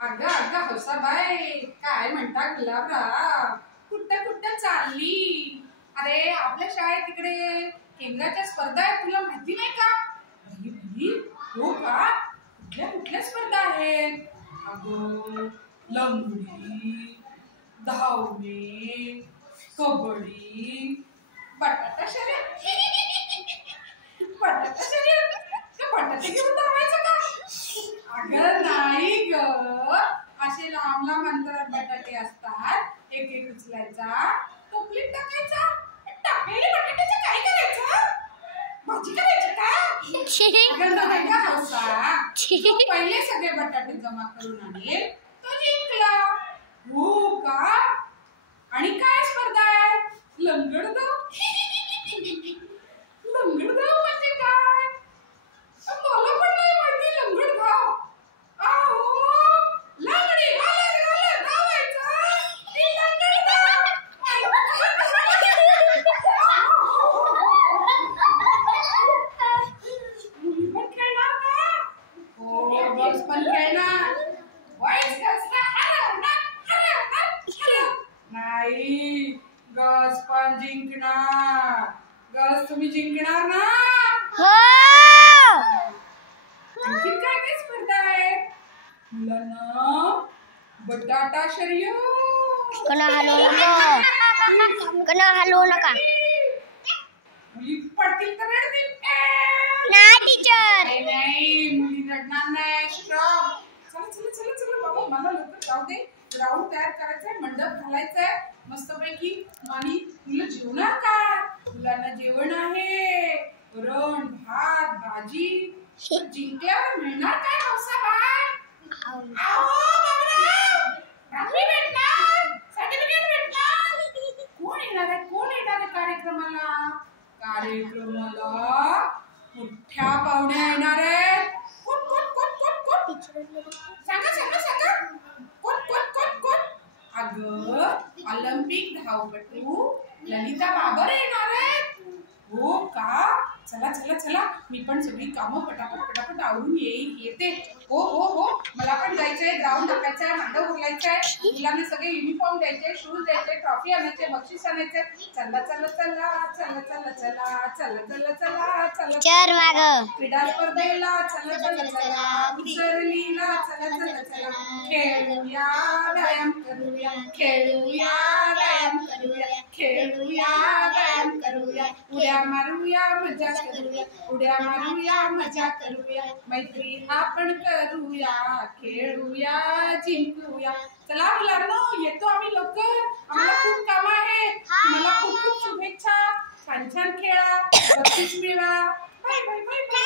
अगं अगं हौसाबाई, काय म्हणता गुलाबराव? कुठं कुठं चालली? अरे आपल्या शाळेत तिकडे केंद्राच्या स्पर्धा आहेत, तुला माहिती नाही का? हो का? कुठल्या कुठल्या स्पर्धा आहेत? अगं लंगडी, धावणे, कबड्डी, बटाटा शर्यत. बटाटा शर्यत? ते बटाटे घेऊन धावायचं का? अगं नाही ग, असे लांब लांब अंतरात बटाटे असतात, एक एक उचलायचा, टोपलीत टाकायचा. टाकलेले बटाट्याचं काय करायचं? भाजी करायची का? अगं नाही का हौसा, जो पहिले सगळे बटाटे जमा करून आणेल तो जिंकला. हो का? आणि काय स्पर्धा आहे? लंगडधाव. लंगडधाव म्हणजे काय? मला पण नाही माहिती लंगडधाव. अहो लंगडी घालत घालत धावायचं, ती लंगडधाव. मुली पण खेळणार का? हो गर्ल्स पण खेळणार. बॉईज गर्ल्सला नाही, गर्ल्स पण जिंकणार. गर्ल्स तुम्ही जिंकणार ना? हो. आणखी काय काय स्पर्धा आहेत? मुलांना बटाटा शर्यत. कणा हलवू नका, कणा हलवू नका. मुली पडतील तर रडतील. नाही टीचर. नाही मुली रडणार नाही. स्ट्रॉंग. चला चला चला चला बाबा, मला लवकर जाऊ दे. ग्राउंड तयार करायचंय, मंडप घालायचंय मस्तपैकी. आणि तुला जेवणार का? मुलांना जेवण आहे, वरण भात भाजी. जिंकल्यावर मिळणार काय हौसाबाई? ट्रॉफी भेटणार, सर्टिफिकेट भेटणार. कोण येणार आहे? कोण येणार आहे कार्यक्रमाला? कार्यक्रमाला मोठ्या पाहुण्या येणार आहेत. कोण कोण कोण कोण कोण? सांगा सांगा सांगा. कोण कोण कोण कोण? अगं ऑलिम्पिक धावपटू ललिता बाबर येणार आहेत. हो का? चला चला चला, मी पण सगळी कामं पटापट पटापट आवरून येते. हो हो हो, मला पण जायचंय, ग्राउंड टाकायचंय, मांडव उरलायचंय, मुलांना सगळे युनिफॉर्म द्यायचे, शूज द्यायचे, ट्रॉफी आणायचे, बक्षीस आणायचे. चला चला चला चला चला चला चला चला चला चला. चल माग. क्रीडा स्पर्धेला चला चला चला, कुसरलीला चला चला चला. खेळूया व्यायाम करूया, खेळूया व्यायाम करूया, खेळूया व्यायाम करूया. उड्या मारूया मजा करूया, उड्या मारूया मजा करूया. मैत्री आपण करूया, खेळूया जिंकूया. चला मुलांनो, येतो आम्ही लवकर, आम्हाला खूप काम आहे. मला खूप खूप शुभेच्छा. छान छान खेळा, बक्षीस मिळवा. Bye bye bye.